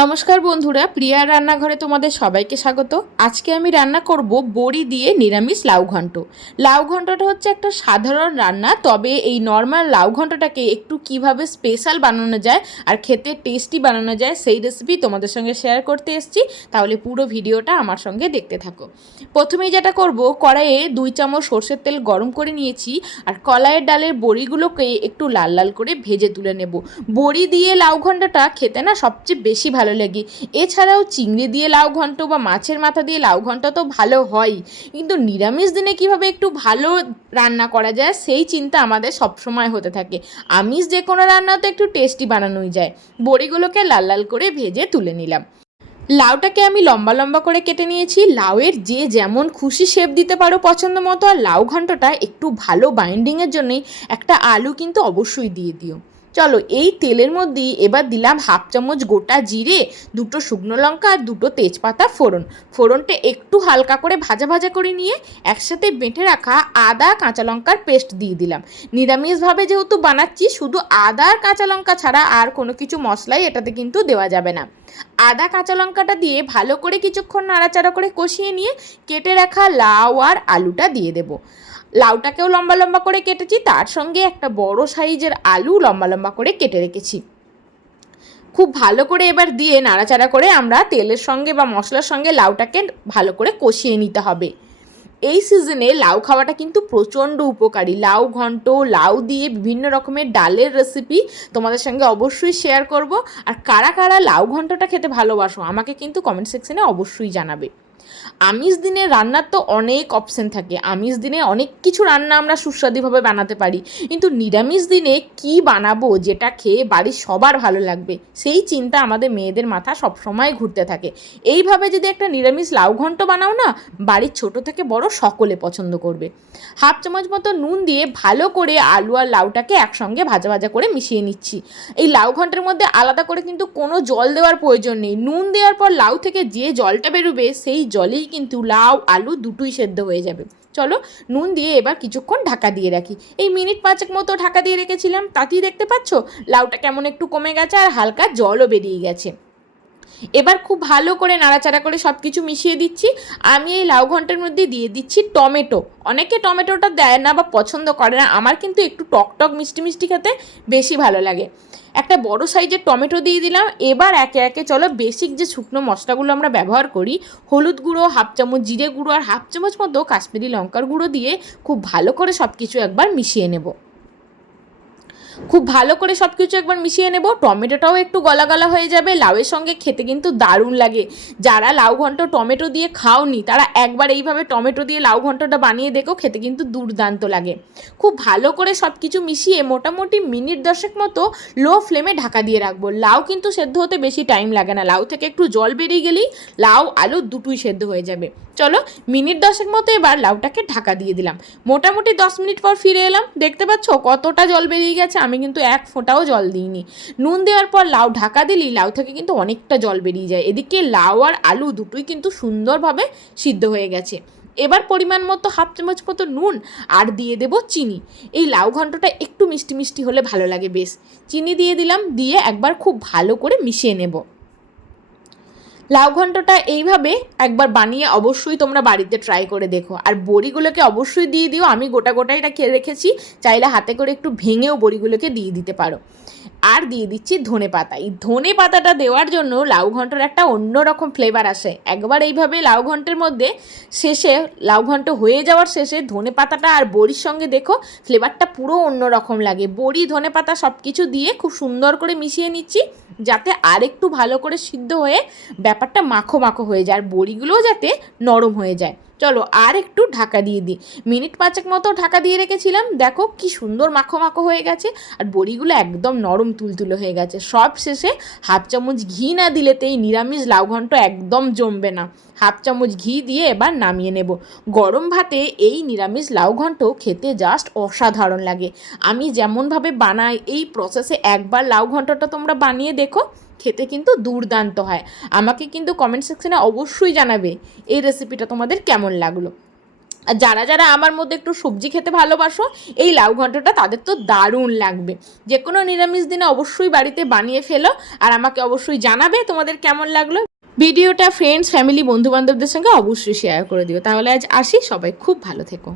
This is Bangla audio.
নমস্কার বন্ধুরা, প্রিয়া রান্নাঘরে তোমাদের সবাইকে স্বাগত। আজকে আমি রান্না করব বড়ি দিয়ে নিরামিষ লাউ ঘন্ট। লাউ ঘন্টটা হচ্ছে একটা সাধারণ রান্না, তবে এই নর্মাল লাউ ঘন্টটাকে একটু কীভাবে স্পেশাল বানানো যায় আর খেতে টেস্টি বানানো যায়, সেই রেসিপি তোমাদের সঙ্গে শেয়ার করতে এসেছি। তাহলে পুরো ভিডিওটা আমার সঙ্গে দেখতে থাকো। প্রথমেই যেটা করব, কড়াইয়ে দুই চামচ সর্ষের তেল গরম করে নিয়েছি আর কলাইয়ের ডালের বড়িগুলোকে একটু লাল লাল করে ভেজে তুলে নেব। বড়ি দিয়ে লাউ ঘন্টটা খেতে না সবচেয়ে বেশি ভালো লাগে। এছাড়াও চিংড়ি দিয়ে লাউ ঘন্ট বা মাছের মাথা দিয়ে লাউ ঘন্ট তো ভালো হয়। কিন্তু নিরামিষ দিনে কীভাবে একটু ভালো রান্না করা যায় সেই চিন্তা আমাদের সবসময় হতে থাকে। আমিষ যে কোনো রান্না তো একটু টেস্টি বানানোই যায়। বড়িগুলোকে লাল লাল করে ভেজে তুলে নিলাম। লাউটাকে আমি লম্বা লম্বা করে কেটে নিয়েছি। লাউয়ের যে যেমন খুশি শেপ দিতে পারো পছন্দ মতো, আর লাউ ঘন্টটা একটু ভালো বাইন্ডিংয়ের জন্যই একটা আলু কিন্তু অবশ্যই দিয়ে দিও। চলো এই তেলের মধ্যেই এবার দিলাম হাফ চামচ গোটা জিরে, দুটো শুকনো লঙ্কা আর দুটো তেজপাতা ফোড়ন। ফোড়নটা একটু হালকা করে ভাজা ভাজা করে নিয়ে একসাথে বেঁটে রাখা আদা কাঁচা লঙ্কার পেস্ট দিয়ে দিলাম। নিরামিষভাবে যেহেতু বানাচ্ছি, শুধু আদা আর কাঁচা লঙ্কা ছাড়া আর কোনো কিছু মশলাই এটাতে কিন্তু দেওয়া যাবে না। আদা, কাঁচা লঙ্কাটা দিয়ে ভালো করে কিছুক্ষণ নাড়াচাড়া করে কষিয়ে নিয়ে কেটে রাখা লাউ আর আলুটা দিয়ে দেবো। লাউটাকেও লম্বা লম্বা করে কেটেছি, তার সঙ্গে একটা বড় সাইজের আলু লম্বা লম্বা করে কেটে রেখেছি। খুব ভালো করে এবার দিয়ে নাড়াচাড়া করে আমরা তেলের সঙ্গে বা মশলার সঙ্গে লাউটাকে ভালো করে কষিয়ে নিতে হবে। এই সিজনে লাউ খাওয়াটা কিন্তু প্রচণ্ড উপকারী। লাউ ঘন্ট, লাউ দিয়ে বিভিন্ন রকমের ডালের রেসিপি তোমাদের সঙ্গে অবশ্যই শেয়ার করব। আর কারা কারা লাউ ঘন্টটা খেতে ভালোবাসো, আমাকে কিন্তু কমেন্ট সেকশনে অবশ্যই জানাবে। আমিষ দিনে রান্নার তো অনেক অপশন থাকে। আমিষ দিনে অনেক কিছু রান্না আমরা সুস্বাদুভাবে বানাতে পারি। কিন্তু নিরামিষ দিনে কি বানাবো যেটা খেয়ে বাড়ির সবার ভালো লাগবে? সেই চিন্তা আমাদের মেয়েদের মাথা সবসময় ঘুরতে থাকে। এইভাবে যদি একটা নিরামিষ লাউ ঘন্ট বানাও না, বাড়ির ছোট থেকে বড় সকলে পছন্দ করবে। হাফ চামচ মতো নুন দিয়ে ভালো করে আলু আর লাউটাকে একসঙ্গে ভাজা ভাজা করে মিশিয়ে নিচ্ছি। এই লাউ ঘন্টের মধ্যে আলাদা করে কিন্তু কোনো জল দেওয়ার প্রয়োজন নেই। নুন দেওয়ার পর লাউ থেকে যে জলটা বেরোবে, সেই জলেই কিন্তু লাউ, আলু দুটোই সেদ্ধ হয়ে যাবে। চলো নুন দিয়ে এবার কিছুক্ষণ ঢাকা দিয়ে রাখি। এই মিনিট পাঁচেক মতো ঢাকা দিয়ে রেখেছিলাম, তাতেই দেখতে পাচ্ছ? লাউটা কেমন একটু কমে গেছে আর হালকা জলও বেরিয়ে গেছে। এবার খুব ভালো করে নাড়াচাড়া করে সব কিছু মিশিয়ে দিচ্ছি। আমি এই লাউ ঘণ্টার মধ্যে দিয়ে দিচ্ছি টমেটো। অনেকে টমেটোটা দেয় না বা পছন্দ করে না। আমার কিন্তু একটু টক টক মিষ্টি মিষ্টি খেতে বেশি ভালো লাগে। একটা বড় সাইজের টমেটো দিয়ে দিলাম। এবার একে একে চলো বেসিক যে শুকনো মশলাগুলো আমরা ব্যবহার করি, হলুদ গুঁড়ো, হাফ চামচ জিরে গুঁড়ো আর হাফ চামচ মতো কাশ্মীরি লঙ্কার গুঁড়ো দিয়ে খুব ভালো করে সব কিছু একবার মিশিয়ে নেব। খুব ভালো করে সব কিছু একবার মিশিয়ে নেব। টমেটোটাও একটু গলা গলা হয়ে যাবে। লাউয়ের সঙ্গে খেতে কিন্তু দারুণ লাগে। যারা লাউ ঘন্ট টমেটো দিয়ে খাওনি, তারা একবার এইভাবে টমেটো দিয়ে লাউ ঘন্টটা বানিয়ে দেখো, খেতে কিন্তু দুর্দান্ত লাগে। খুব ভালো করে সব কিছু মিশিয়ে মোটামুটি মিনিট দশেক মতো লো ফ্লেমে ঢাকা দিয়ে রাখব। লাউ কিন্তু সেদ্ধ হতে বেশি টাইম লাগে না। লাউ থেকে একটু জল বেরিয়ে গেলেই লাউ, আলু দুটোই সেদ্ধ হয়ে যাবে। চলো, মিনিট দশের মতো এবার লাউটাকে ঢাকা দিয়ে দিলাম। মোটামুটি দশ মিনিট পর ফিরে এলাম। দেখতে পাচ্ছ কতটা জল বেরিয়ে গেছে, আমি কিন্তু এক ফোঁটাও জল দিইনি। নুন দেওয়ার পর লাউ ঢাকা দিলি লাউ থেকে কিন্তু অনেকটা জল বেরিয়ে যায়। এদিকে লাউ আর আলু দুটোই কিন্তু সুন্দরভাবে সিদ্ধ হয়ে গেছে। এবার পরিমাণ মতো হাফ চামচ মতো নুন আর দিয়ে দেব চিনি। এই লাউ ঘন্টটা একটু মিষ্টি মিষ্টি হলে ভালো লাগে বেশ। চিনি দিয়ে দিলাম, দিয়ে একবার খুব ভালো করে মিশিয়ে নেব। লাউ ঘন্টটা এইভাবে একবার বানিয়ে অবশ্যই তোমরা বাড়িতে ট্রাই করে দেখো। আর বড়িগুলোকে অবশ্যই দিয়ে দিও। আমি গোটা গোটাই এটা খেয়ে রেখেছি। চাইলে হাতে করে একটু ভেঙেও বড়িগুলোকে দিয়ে দিতে পারো। আর দিয়ে দিচ্ছি ধনে পাতা। এই ধনে পাতাটা দেওয়ার জন্য লাউ ঘন্টর একটা অন্যরকম ফ্লেভার আসে। একবার এইভাবে লাউ ঘন্টের মধ্যে শেষে, লাউ ঘন্ট হয়ে যাওয়ার শেষে ধনে পাতাটা আর বড়ির সঙ্গে দেখো ফ্লেভারটা পুরো অন্যরকম লাগে। বড়ি, ধনে পাতা সব কিছু দিয়ে খুব সুন্দর করে মিশিয়ে নিচ্ছি, যাতে আরেকটু ভালো করে সিদ্ধ হয়ে ব্যাপারটা মাখো মাখো হয়ে যায়, আর বড়িগুলোও যাতে নরম হয়ে যায়। চলো আর একটু ঢাকা দিয়ে দিই। মিনিট পাঁচেক মতো ঢাকা দিয়ে রেখেছিলাম। দেখো কি সুন্দর মাখো মাখো হয়ে গেছে, আর বড়িগুলো একদম নরম তুলতুলো হয়ে গেছে। সব শেষে হাফ চামচ ঘি না দিলেতে এই নিরামিষ লাউ ঘন্ট একদম জমবে না। হাফ চামচ ঘি দিয়ে এবার নামিয়ে নেব। গরম ভাতে এই নিরামিষ লাউ ঘন্ট খেতে জাস্ট অসাধারণ লাগে। আমি যেমনভাবে বানাই, এই প্রসেসে একবার লাউ ঘন্টটা তোমরা বানিয়ে দেখো। খেতে কিন্তু দুর্দান্ত হয়। আমাকে কিন্তু কমেন্ট সেকশনে অবশ্যই জানাবে এই রেসিপিটা তোমাদের কেমন লাগল। আর যারা যারা আমার মধ্যে একটু সবজি খেতে ভালোবাসো, এই লাউ ঘন্টটা তাদের তো দারুণ লাগবে। যে কোনো নিরামিষ দিনে অবশ্যই বাড়িতে বানিয়ে ফেলো আর আমাকে অবশ্যই জানাবে তোমাদের কেমন লাগল। ভিডিওটা ফ্রেন্ডস ফ্যামিলি বন্ধু বান্ধবদের সঙ্গে অবশ্যই শেয়ার করে দিও। তাহলে আজ আসি, সবাই খুব ভালো থেকো।